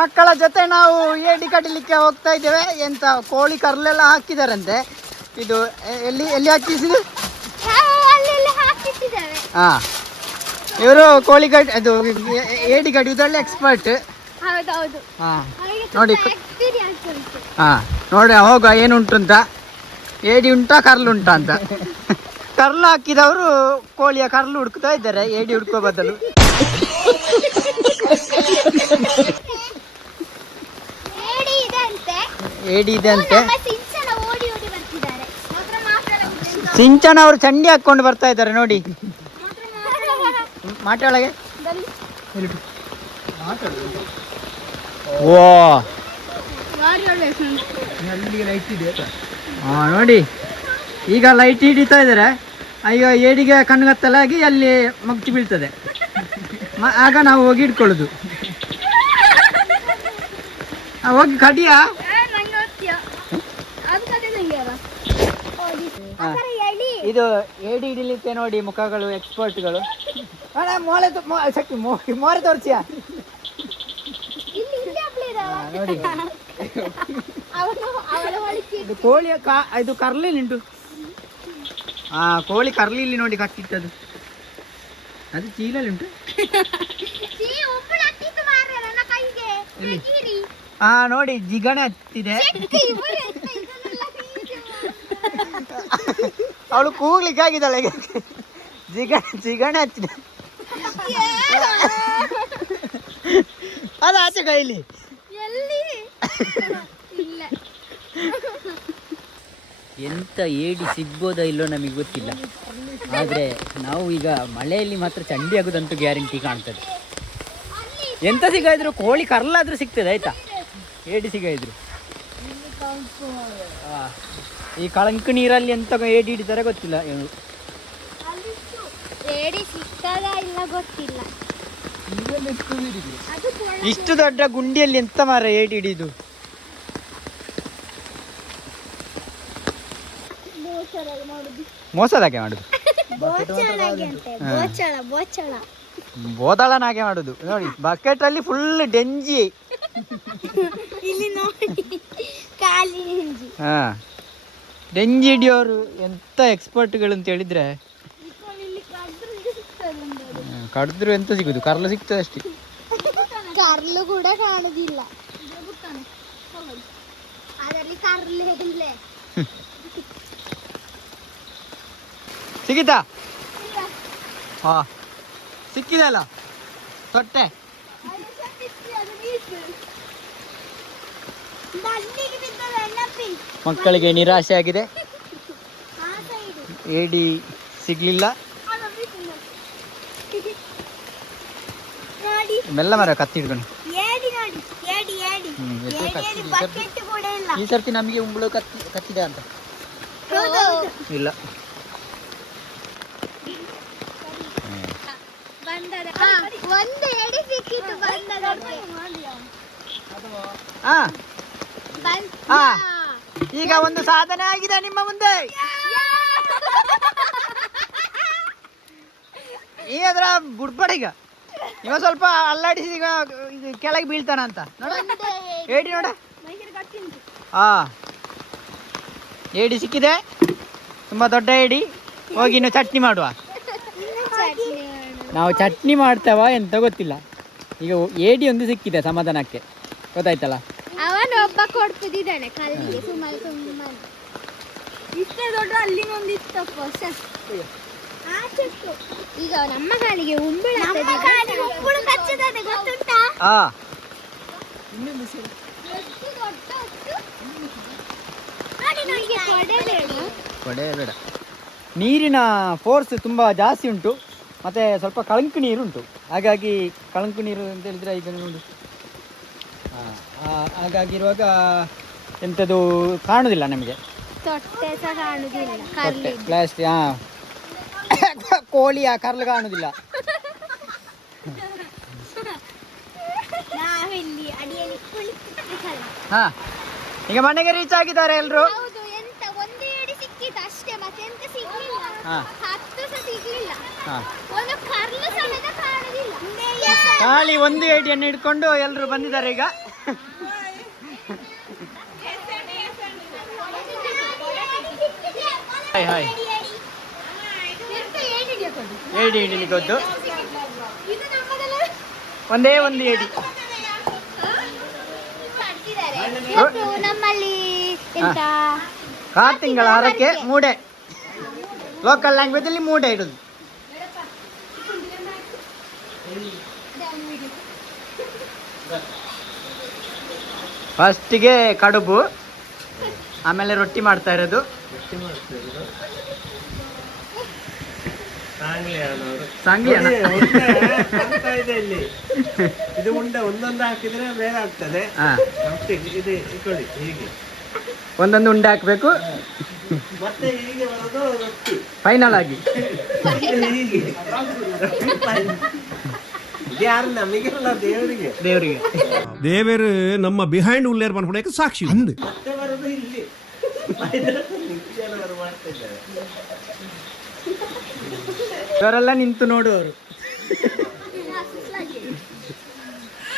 ಮಕ್ಕಳ ಜೊತೆ ನಾವು ಏಡಿ ಕಡಿಲಿಕ್ಕೆ ಹೋಗ್ತಾ ಇದ್ದೇವೆ. ಎಂತ ಕೋಳಿ ಕರ್ಲೆಲ್ಲ ಹಾಕಿದಾರಂತೆ. ಇದು ಎಲ್ಲಿ ಎಲ್ಲಿ ಹಾಕಿಸಿದ್ರು? ಹಾ, ಇವರು ಕೋಳಿ ಕಡಿ ಅದು ಏಡಿ ಕಡಿಯುವುದರಲ್ಲಿ ಎಕ್ಸ್ಪರ್ಟ್. ಹಾ ನೋಡಿ, ಹಾ ನೋಡಿ ಹೋಗುವ ಏನುಂಟು ಅಂತ. ಏಡಿ ಉಂಟಾ ಕರ್ಲು ಉಂಟಾ ಅಂತ. ಕರ್ಲು ಹಾಕಿದವರು ಕೋಳಿಯ ಕರ್ಲು ಹುಡುಕ್ತಾ ಇದ್ದಾರೆ, ಏಡಿ ಹುಡುಕೋ ಬದಲು. ಏಡಿ ಇದೆ ಅಂತೆ. ಸಿಂಚನ ಅವರು ಚಂಡಿ ಹಾಕೊಂಡು ಬರ್ತಾ ಇದ್ದಾರೆ ನೋಡಿ. ಮಾತಾಡಗೆ ಓ ಹಾ ನೋಡಿ, ಈಗ ಲೈಟ್ ಹಿಡಿತಾ ಇದ್ದಾರೆ. ಅಯ್ಯೋ, ಏಡಿಗೆ ಕಣ್ಗತ್ತಲಾಗಿ ಅಲ್ಲಿ ಮಗ್ಚಿ ಬೀಳ್ತದೆ. ಆಗ ನಾವು ಹೋಗಿ ಇಟ್ಕೊಳ್ಳೋದು. ಹೋಗಿ ಕಡಿಯಾ. ಇದು ಏಡಿ ಹಿಡಿಲಿಕ್ಕೆ ನೋಡಿ ಮುಖಗಳು ಎಕ್ಸ್ಪರ್ಟ್ಗಳು. ಮೋರೆ ತೋರಿಸಿಯ ನೋಡಿ. ಇದು ಕೋಳಿಯ ಇದು ಕರ್ಲಿ ಉಂಟು. ಹಾ, ಕೋಳಿ ಕರ್ಲಿ ಇಲ್ಲಿ ನೋಡಿ ಕಟ್ಟಿಟ್ಟದು. ಅದು ಚೀಲಲ್ಲಿ ಉಂಟು. ಹಾ ನೋಡಿ, ಜಿಗಣೆ ಹತ್ತಿದೆ. ಅವಳು ಕೂಗ್ಲಿಕ್ಕೆ ಆಗಿದ್ದಾಳೆ. ಜಿಗಣೆ ಹತ್ತಿದೆ. ಅದು ಆಚೆ ಕೈಲಿ. ಎಂತ ಏಡಿ ಸಿಗ್ಬೋದಾ ಇಲ್ಲೋ ನಮಗೆ ಗೊತ್ತಿಲ್ಲ. ಆದರೆ ನಾವು ಈಗ ಮಳೆಯಲ್ಲಿ ಮಾತ್ರ ಚಂಡಿ ಆಗೋದಂತೂ ಗ್ಯಾರಂಟಿ ಕಾಣ್ತದೆ. ಎಂತ ಸಿಗಾಯಿದ್ರು ಕೋಳಿ ಕರ್ಲಾದ್ರೂ ಸಿಗ್ತದೆ ಆಯ್ತಾ, ಏಡಿ ಸಿಗಾಯಿದ್ರು. ಈ ಕಳಂಕ ನೀರಲ್ಲಿ ಎಂತ ಏಡಿ ಹಿಡಿತಾರೆ ಗೊತ್ತಿಲ್ಲ. ಇಷ್ಟು ದೊಡ್ಡ ಗುಂಡಿಯಲ್ಲಿ ಎಂತ ಮಾರ ಏಡಿ ಹಿಡಿದು. ಮೋಸದಾಗೆ ಮಾಡುದು, ಬೋದಳನಾಗೆ ಮಾಡುದು ನೋಡಿ. ಬಕೆಟ್ ಅಲ್ಲಿ ಫುಲ್ ಡೆಂಜಿ. ಹಾ, ಡೆಂಜಿ ಹಿಡಿಯೋರು ಎಂತ ಎಕ್ಸ್ಪರ್ಟ್ಗಳು ಅಂತ ಹೇಳಿದ್ರೆ. ಕಡಿದ್ರು ಎಂತ ಸಿಗುದು, ಕರ್ಲು ಸಿಗ್ತದೆ ಅಷ್ಟೇ. ಕರ್ಲು ಕೂಡ ಕಾಣುದಿಲ್ಲ. ಸಿಗಿತಾ? ಹಾ, ಸಿಕ್ಕಿದೆ ಅಲ್ಲ ತೊಟ್ಟೆ. ಮಕ್ಕಳಿಗೆ ನಿರಾಶೆ ಆಗಿದೆ, ಏಡಿ ಸಿಗ್ಲಿಲ್ಲ. ಮೆಲ್ಲ ಮರ ಕತ್ತಿ ಹಿಡ್ಕೊಂಡು. ಈ ಸರ್ತಿ ನಮಗೆ ಉಂಬಳು ಕತ್ತಿದೆ ಅಂತ ಇಲ್ಲ. ಈಗ ಒಂದು ಸಾಧನೆ ಆಗಿದೆ ನಿಮ್ಮ ಮುಂದೆ. ಈ ಅದ್ರ ಬುಡ್ಪಡೀಗ ಇವ ಸ್ವಲ್ಪ ಅಲ್ಲಾಡಿಸಿ ಈಗ ಕೆಳಗೆ ಬೀಳ್ತಾನ ಅಂತ ನೋಡ. ಏಡಿ ನೋಡ. ಹಾ, ಏಡಿ ಸಿಕ್ಕಿದೆ, ತುಂಬಾ ದೊಡ್ಡ ಏಡಿ. ಹೋಗಿ ಇನ್ನು ಚಟ್ನಿ ಮಾಡುವ. ನಾವು ಚಟ್ನಿ ಮಾಡ್ತೇವ ಎಂತ ಗೊತ್ತಿಲ್ಲ. ಈಗ ಏಡಿ ಒಂದು ಸಿಕ್ಕಿದೆ ಸಮಾಧಾನಕ್ಕೆ, ಗೊತ್ತಾಯ್ತಲ್ಲ. ಅವನೊಬ್ಬ ಕೊಡ್ತಿದ್ದಾನೆ ಕಲ್ಲಿಗೆ ಸುಮಾರು ಸುಮ್ಮನೆ. ಇಷ್ಟೇ ದೊಡ್ಡ ಅಲ್ಲಿಗೊಂದು ಇತ್ತಪ್ಪ. ಈಗ ನಮ್ಮ ಕಾಲಿಗೆ ಉಂಬಳ ಗೊತ್ತುಂಟಾ? ಕೊಡೆ ಬೇಡ. ನೀರಿನ ಫೋರ್ಸ್ ತುಂಬಾ ಜಾಸ್ತಿ ಉಂಟು, ಮತ್ತೆ ಸ್ವಲ್ಪ ಕಳಂಕು ನೀರು ಉಂಟು. ಹಾಗಾಗಿ ಕಳಂಕು ನೀರು ಅಂತ ಹೇಳಿದ್ರೆ ಈಗ ನೋಡಿ, ಹಾಗಾಗಿರುವಾಗ ಎಂಥದ್ದು ಕಾಣುದಿಲ್ಲ ನಮಗೆ. ಪ್ಲಾಸ್ಟಿಕ್. ಹಾ, ಕೋಳಿಯ ಕರ್ಲು ಕಾಣುದಿಲ್ಲ. ಹಾ, ಈಗ ಮನೆಗೆ ರೀಚ್ ಆಗಿದ್ದಾರೆ ಎಲ್ರು. ಖಾಲಿ ಒಂದು ಏಡಿಯನ್ನು ಹಿಡ್ಕೊಂಡು ಎಲ್ರು ಬಂದಿದ್ದಾರೆ ಈಗ. ಹಾಯ್ ಹಾಯ್ ಏಡಿ ಇಡಲಿಕ್ಕೊದ್ದು ಒಂದೇ ಒಂದು ಏಡಿ. ನಮ್ಮಲ್ಲಿ ಕಾರ್ತಿಂಗಳ ಆರಕ್ಕೆ ಮೂಡೆ, ಲೋಕಲ್ ಲ್ಯಾಂಗ್ವೇಜ್ ಅಲ್ಲಿ ಮೂಡೆ ಇಡುದು. ಫಸ್ಟಿಗೆ ಕಡುಬು, ಆಮೇಲೆ ರೊಟ್ಟಿ ಮಾಡ್ತಾ ಇರೋದು. ಸಾಂಗ್ಲಿ ಅಣ್ಣ. ಇದು ಉಂಡೆ ಒಂದೊಂದು ಹಾಕಿದ್ರೆ ಬೇರೆ ಆಗ್ತದೆ. ಹೀಗೆ ಒಂದೊಂದು ಉಂಡೆ ಹಾಕ್ಬೇಕು, ಮತ್ತೆ ಹೀಗೆ ಬರೋದು ರೊಟ್ಟಿ ಫೈನಲ್ ಆಗಿ. ಹೀಗೆ ಯಾರು ನಮಗೆಲ್ಲ ದೇವರಿಗೆ ದೇವರು ನಮ್ಮ ಬಿಹೈಂಡ್ ಉಲ್ಲೇರ್ ಮಾಡ್ಕೊಡಕ್ಕೆ ಸಾಕ್ಷಿ ಅಂದು ಮತ್ತೆ ಬರೋದು ಇಲ್ಲಿ ಜನರು ಮಾಡ್ತಿದ್ದಾರೆ. ಇವರೆಲ್ಲ ನಿಂತು ನೋಡುವವರು.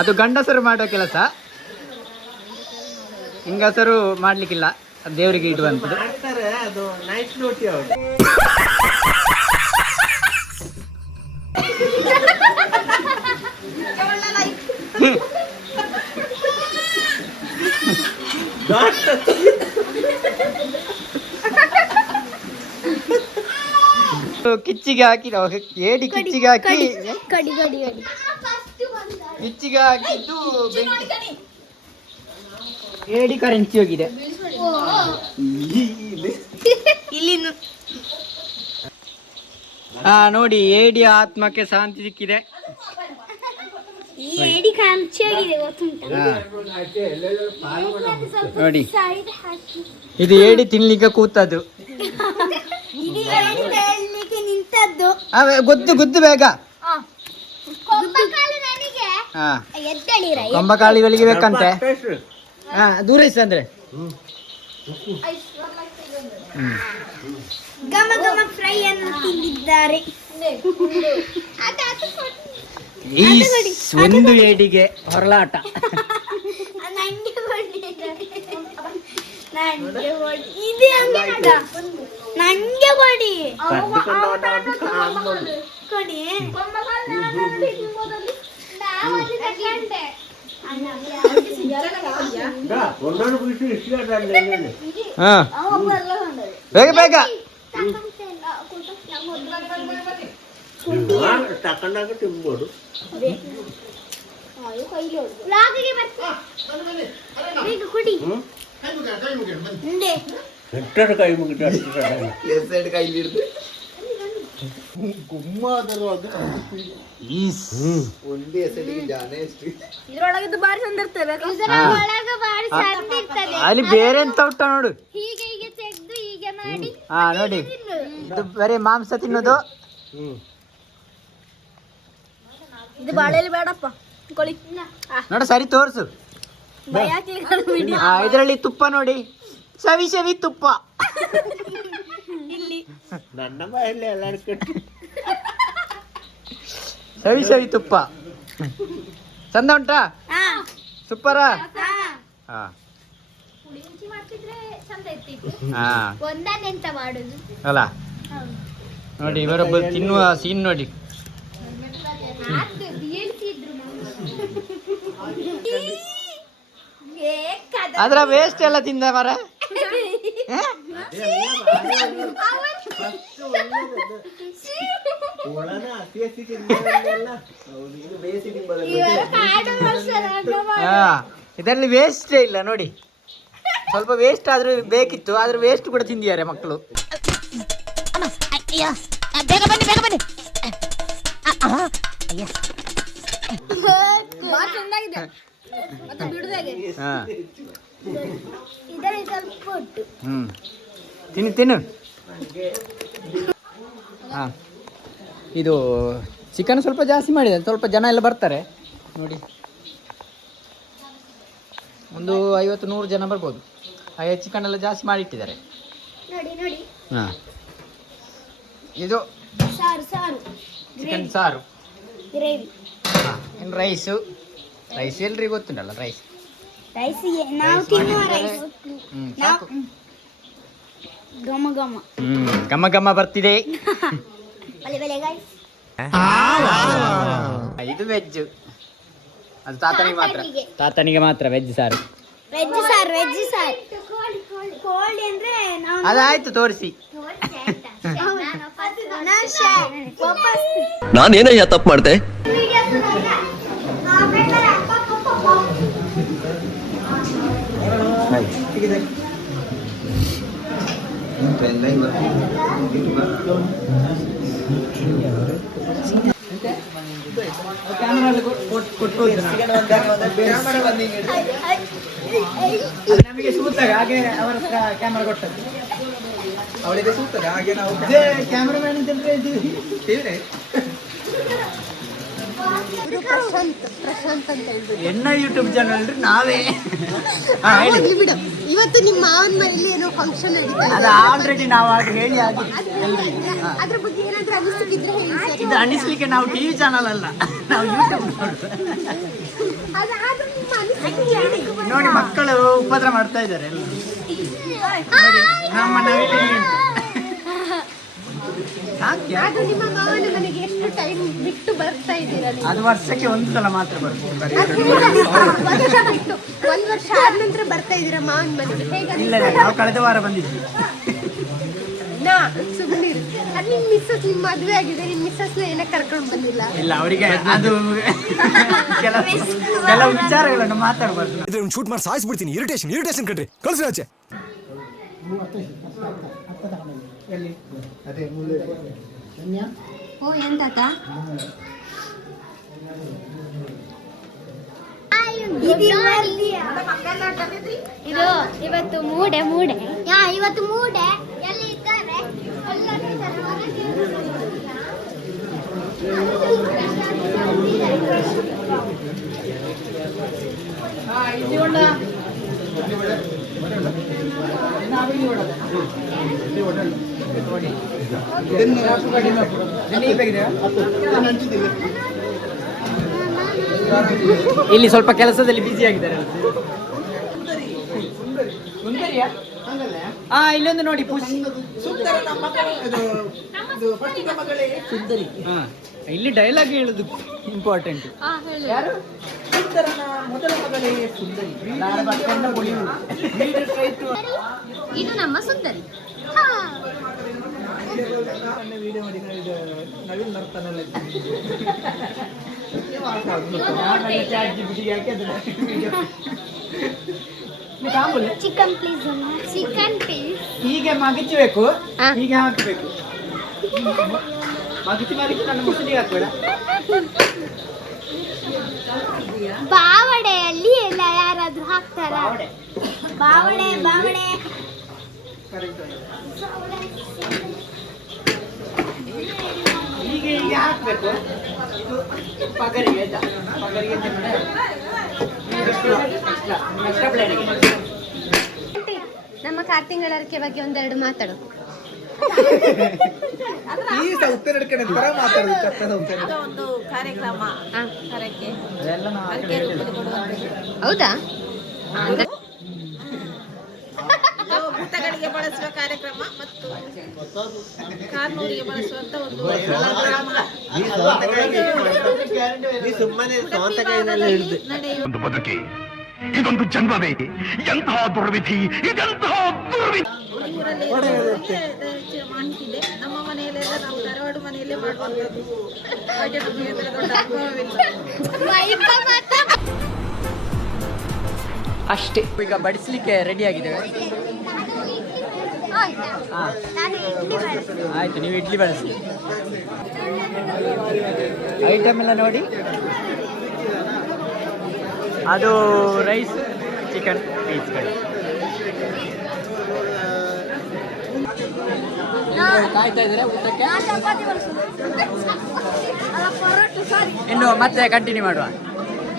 ಅದು ಗಂಡಸರು ಮಾಡೋ ಕೆಲಸ, ಹಿಂಗಸರು ಮಾಡ್ಲಿಕ್ಕಿಲ್ಲ, ಅದು ದೇವರಿಗೆ ಇಡುವಂಥದ್ದು. ಮಾಡ್ತಾರೆ, ಅದು ನೈಟ್ ಡ್ಯೂಟಿ ಅವರು. ಕಿಚ್ಚಿಗೆ ಹಾಕಿ ಏಡಿ ಕಿಚ್ಚಿಗೆ ಹಾಕಿ ಕಿಚ್ಚಿಗೆ ಹಾಕಿದ್ದು ಏಡಿ ಕರೆನ್ಸಿ ಹೋಗಿದೆ. ನೋಡಿ, ಏಡಿಯ ಆತ್ಮಕ್ಕೆ ಶಾಂತಿ ಸಿಕ್ಕಿದೆ. ನೋಡಿ, ಇದು ಏಡಿ ತಿನ್ಲಿಕ್ಕೆ ಕೂತದ್ದು. ಗೊತ್ತು ಗೊತ್ತು ಬೇಗ. ಕೊಂಬಕಾಳಿಗಳಿಗೆ ಬೇಕಂತೆ. ದೂರೈಸ ಅಂದ್ರೆ ಗಮ ಗಮ ಫ್ರೈ ಅನ್ನು ತಿಂದಿದ್ದಾರೆ. ಒಂದು ಏಡಿಗೆ ಹೊರಲಾಟ. ನಂಗೆ ಕೊಡಿ ಬೇಗ ಬೇಗ ತಕೊಂಡಾಗ ತಿನ್ಬೋದು. ಕೈ ಮುಗಿದ ಗುಮ್ಮಾದರೂ ಅದು ಒಂದೇ ಹೆಸರಿಗೆ ಜಾನೆ ಎಷ್ಟು ಇದ್ರೊಳಗಿದ್ದು ಬಾರಿ ಚಂದ ಇರ್ತದೆ. ಅಲ್ಲಿ ಬೇರೆ ಎಂತ ಉಂಟ ನೋಡು. ಹೀಗೆ ಹೀಗೆ ತೆಗ್ದು ಹೀಗೆ ಮಾಡಿ ನೋಡಿ, ಇದು ಬರೀ ಮಾಂಸ ತಿನ್ನೋದು. ಇದು ಬಾಳೆಲಿ ಬೇಡಪ್ಪ ನೋಡ, ಸರಿ ತೋರ್ಸು. ಇದರಲ್ಲಿ ತುಪ್ಪ ನೋಡಿ, ಸವಿ ಸವಿ ತುಪ್ಪ. ನನ್ನ ಬಾಯಲ್ಲಿ ಎಲ್ಲ ಸವಿ ಸವಿ ತುಪ್ಪ ಚಂದ ಉಂಟಾ? ಸೂಪರಾ? ಒಂದನ್ನೆಂತ ಮಾಡುದು ಅಲ್ಲ. ನೋಡಿ, ಇವರೊಬ್ಬ ತಿನ್ನುವ ಸೀನ್ ನೋಡಿ. ಅದ್ರ ವೇಸ್ಟ್ ಎಲ್ಲ ತಿಂದ ಮರ. ಇದರಲ್ಲಿ ವೇಸ್ಟ್ ಇಲ್ಲ ನೋಡಿ. ಸ್ವಲ್ಪ ವೇಸ್ಟ್ ಆದ್ರೂ ಬೇಕಿತ್ತು, ಆದ್ರೂ ವೇಸ್ಟ್ ಕೂಡ ತಿಂದಿದ್ದಾರೆ ಮಕ್ಕಳು. ಬೇಗ ಬನ್ನಿ ಬೇಗ ಬನ್ನಿ. ತಿನ್ನು ತಿನ್ನು. ಇದು ಚಿಕನ್ ಸ್ವಲ್ಪ ಜಾಸ್ತಿ ಮಾಡಿದೆ, ಸ್ವಲ್ಪ ಜನ ಎಲ್ಲ ಬರ್ತಾರೆ ನೋಡಿ. ಒಂದು 50-100 ಜನ ಬರ್ಬೋದು. ಹಾಗೆ ಚಿಕನ್ ಎಲ್ಲ ಜಾಸ್ತಿ ಮಾಡಿಟ್ಟಿದ್ದಾರೆ. ಇದು ಚಿಕನ್ ಸಾರು. ಇನ್ನು ರೈಸ್ ಎಲ್ರಿಗೂ ಗೊತ್ತುಂಟಲ್ಲ ರೈಸ್. ರೈಸ್ ನಾವು ತಿನ್ನುವ ರೈಸ್ ಸಾಕು. ಗಮ ಗಮ ಘಮ ಘಮ ಬರ್ತಿದೆ. ಬಲೆ ಬಲೆ ಗೈಸ್. ಇದು ವೆಜ್. ಅದು ತಾತನಿಗೆ ಮಾತ್ರ ವೆಜ್ ಸಾರು. ವೆಜ್ ಸಾರ್ ಕೋಲ್ಡ್ ಅಂದ್ರೆ ನಾವು ಅದಾಯ್ತು ತೋರಿಸಿ. ನಾನೇನಯ್ಯ ತಪ್ಪು ಮಾಡ್ದೆ? ನಮಗೆ ಸೂತಾಗ ಹಾಗೆ ಅವರ ಹತ್ರ ಕ್ಯಾಮರಾ ಕೊಟ್ಟದ್ದು. ಅವಳಿಗೆ ಸೂಕ್ತದೆ ಹಾಗೆ ನಾವು ಕ್ಯಾಮರಾಮ್ಯಾನ್ ಅಂತ ಹೇಳಿದ್ರೆ ಪ್ರಶಾಂತ್ ಅಂತ ಹೇಳ್ಬಿಟ್ಟು ಎನ್ನ ಯೂಟ್ಯೂಬ್ ಚಾನಲ್ ನಾವೇ. ಹೇಳಿ. ಬಿಡು. ಇವತ್ತು ನಿಮ್ಮ ಮಾವನ ಮನೇಲಿ ಏನೋ ಫಂಕ್ಷನ್ ನಡೀತಾ ಅದು ಆಲ್ರೆಡಿ ನಾವು ಆಗ ಹೇಳಿ ಆಗಿ ಅದ್ರ ಬಗ್ಗೆ ಏನಾದ್ರೂ ಅನಿಸ್ತಿದ್ರೆ ಹೇಳಿ ಸರ್. ಇದು ಅನಿಸ್ಲಿಕ್ಕೆ ನಾವು ಟಿವಿ ಚಾನಲ್ ಅಲ್ಲ, ನಾವು ಯೂಟ್ಯೂಬ್ ಅದಾದ್ರೂ ನಿಮ್ಮ ಅನಿಸಿಕೆ ಹೇಳಿ. ನೋಡಿ. ಮಕ್ಕಳು ಉಪದ್ರ ಮಾಡ್ತಾ ಇದ್ದಾರೆ ಎಲ್ಲ. ನೋಡಿ ನಮ್ಮ ನವಿಲು ಉಂಟು. ಸಾಕ್ಯಾ? ಅದು ನಿಮ್ಮ ಮಾವನ ಮನೆಗೆ ಎಷ್ಟು ಟೈಮ್ ಬಿಟ್ಟು ಬರ್ತಾ ಇದ್ದೀರಾ ನೀವು? ಅದು ವರ್ಷಕ್ಕೆ ಒಂದು ಸಲ ಮಾತ್ರ ಬರ್ತದೆ. ಒಂದ್ ವರ್ಷ ಆದ ನಂತರ ಬರ್ತಾ ಇದ್ದೀರಾ ಮಾವನ ಮನೆಗೆ? ಹೇಗೆ ಇಲ್ಲ ನಾವು ಕಳೆದ ವಾರ ಬಂದಿದ್ವಿ. ನಾ ಸುಮ್ಮನಿರು. ಅದು ನಿಮ್ಮ ಮಿಸ್ಸಸ್ ನಿಮ್ಮ ಮದುವೆ ಆಗಿದೆ, ನಿಮ್ಮ ಮಿಸ್ಸಸ್ ಏನಕ್ಕೆ ಕರ್ಕೊಂಡು ಬಂದಿಲ್ಲ? ಇಲ್ಲ ಅವರಿಗೆ ಅದು ಕೆಲವು ವಿಚಾರಗಳನ್ನು ಮಾತಾಡಬಾರ್ದು. ಇದ್ರೆ ಶೂಟ್ ಮಾಡಿ ಸಾಯಿಸ್ಬಿಡ್ತೀನಿ. ಇರಿಟೇಷನ್ ಕಣ್ರಿ. ಕಳ್ಸಿ ಆಚೆ. ಓ ಏನ್ ತಾತ? ಇದು ಇವತ್ತು ಮೂಡೆ ಇವತ್ತು ಮೂಡೆ ಎಲ್ಲಿ ಇದ್ದಾರೆ ಇಲ್ಲಿ ಸ್ವಲ್ಪ ಕೆಲಸದಲ್ಲಿ ಬ್ಯುಸಿ ಆಗಿದ್ದಾರೆ. ಸುಂದರಿಯಾ? ಹಾ, ಇಲ್ಲೊಂದು ನೋಡಿ ಪುಷ್. ಸುಂದರ ನಮ್ಮ ಮಗಳು ಇದು ಫಸ್ಟ್ ಮಗಳೇ ಸುಂದರಿ. ಹಾ, ಇಲ್ಲಿ ಡೈಲಾಗ್ ಹೇಳುದು ಇಂಪಾರ್ಟೆಂಟ್. ಯಾರು? ಸುಂದರನ ಮೊದಲ ಮಗಳೇ ಸುಂದರಿ. ಇದು ನಮ್ಮ ಸುಂದರಿ. ವಿಡಿಯೋ ಮಾಡಿ ನವೀನ್ ನರ್ತನಲ್ಲ ಚಿಕನ್ ಪ್ಲೀಸ್. ಹೀಗೆ ಮಗಚಬೇಕು, ಹೀಗೆ ಹಾಕಬೇಕು. ಮಗಚಿ ನನ್ನ ಮುಸಲಿಗೆ ಹಾಕ್ಬೇಡ. ಬಾವಡೆಯಲ್ಲಿ ಎಲ್ಲ ಯಾರಾದ್ರೂ ಹಾಕ್ತಾರ? ಬಾವಡೆ ಹೀಗೆ ಹಾಕ್ಬೇಕು. ಇದು ಪಗರಿಗೆ ಆಯ್ತಾ? ಪಗರಿಗೆ ನಮ್ಮ ಕಾರ್ತಿಂಗಳರ್ಕೆ ಬಗ್ಗೆ ಒಂದೆರಡು ಮಾತಾಡು. ಈ ಉತ್ತರ ತರ ಮಾತಾಡುದು ಚಪ್ಪದ ಉತ್ತರ. ಒಂದು ಕಾರ್ಯಕ್ರಮ ಕರೆಕ್ಕೆ ಅದೆಲ್ಲ ಹೌದಾ? ಭೂತಗಳಿಗೆ ಬಳಸುವ ಕಾರ್ಯಕ್ರಮ ಮತ್ತು ಕಾರ್ನೂರಿಗೆ ಬಳಸುವಂತ ಒಂದು ಸುಮ್ಮನೆ ಸ್ವಂತ ಕೈನಲ್ಲಿ ಹಿಡಿದು ಒಂದು ಬದುಕಿ ಇದೊಂದು ಜನ್ಮವೇ. ಎಂತಹ ದುರ್ವಿಧಿ, ಇದೆಂತಹ ದುರ್ವಿಧಿ. ಊರಲ್ಲಿ ಮಾಹಿತಿ ಇದೆ. ನಮ್ಮ ಮನೆಯಲ್ಲೆಲ್ಲ ನಾವು ಧಾರವಾಡ ಮನೆಯಲ್ಲೇ ಮಾಡುವಂಥದ್ದು. ಹಾಗೆ ನಮಗೆ ಅದರ ದೊಡ್ಡ ಅನುಭವವಿಲ್ಲ. ಅಷ್ಟೇ. ಈಗ ಬಡಿಸ್ಲಿಕ್ಕೆ ರೆಡಿ ಆಗಿದ್ದೇವೆ. ಆಯ್ತು, ನೀವು ಇಡ್ಲಿ ಬಳಸಿ. ಐಟಮ್ ಎಲ್ಲ ನೋಡಿ. ಅದು ರೈಸ್, ಚಿಕನ್ ಪೀಸ್ಗಳು. ಕಾಯ್ತಾ ಇದ್ರೆ ಊಟಕ್ಕೆ. ಇನ್ನು ಮತ್ತೆ ಕಂಟಿನ್ಯೂ ಮಾಡುವ.